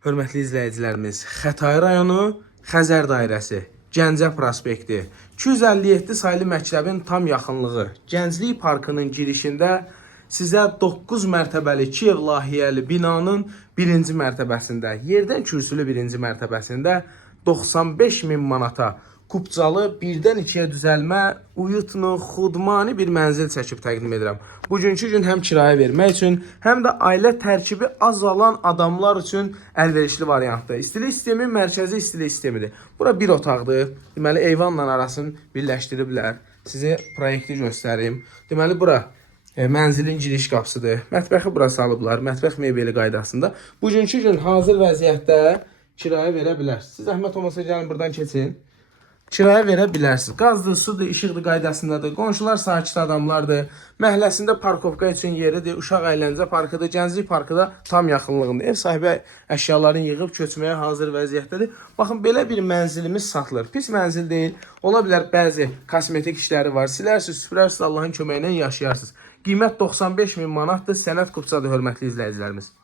Hörmətli izləyicilərimiz, Xətai rayonu Xəzər dairəsi, Gəncə prospekti, 257 saylı məktəbin tam yaxınlığı, Gənclik Parkının girişində sizə 9 mərtəbəli Kiyev layihəli binanın birinci mərtəbəsində, yerdən kürsülü birinci mərtəbəsində 95.000 manata kupcalı birdən ikiyə düzəlmə, uyutlu, xudmani bir mənzil çəkib təqdim edirəm. Bugünkü gün həm kirayə vermək üçün, həm də ailə tərkibi az olan adamlar üçün əlverişli variantdır. İstilik sistemi mərkəzi istilik sistemidir. Bura bir otaqdır. Deməli, eyvanla arasını birləşdiriblər. Sizə proyekti göstərim. Deməli, bura mənzilin giriş qapısıdır. Mətbəxi bura salıblar. Mətbəx mebeli qaydasında. Bugünkü gün hazır vəziyyətdə kirayə verə bilərsiniz. Siz zəhmət olmasa gəlin buradan keçin. Kirayə verə bilərsiniz. Qazdır, sudur, işıqdır qaydasındadır. Qonşular sakit adamlardır. Məhəlləsində parkovka üçün yeridir. Uşaq əyləncə parkıdır. Gənclik parkı da tam yaxınlığında. Ev sahibi əşyalarını yığıb köçməyə hazır vəziyyətdədir. Baxın, belə bir mənzilimiz satılır. Pis mənzil deyil. Ola bilər bəzi kosmetik işləri var. Silərsiniz, süpürərsiniz, Allahın köməyi ilə yaşayarsınız. Qiymət 95.000 manatdır. Sənəd kupçadır, hörmətli izləyicilərimiz.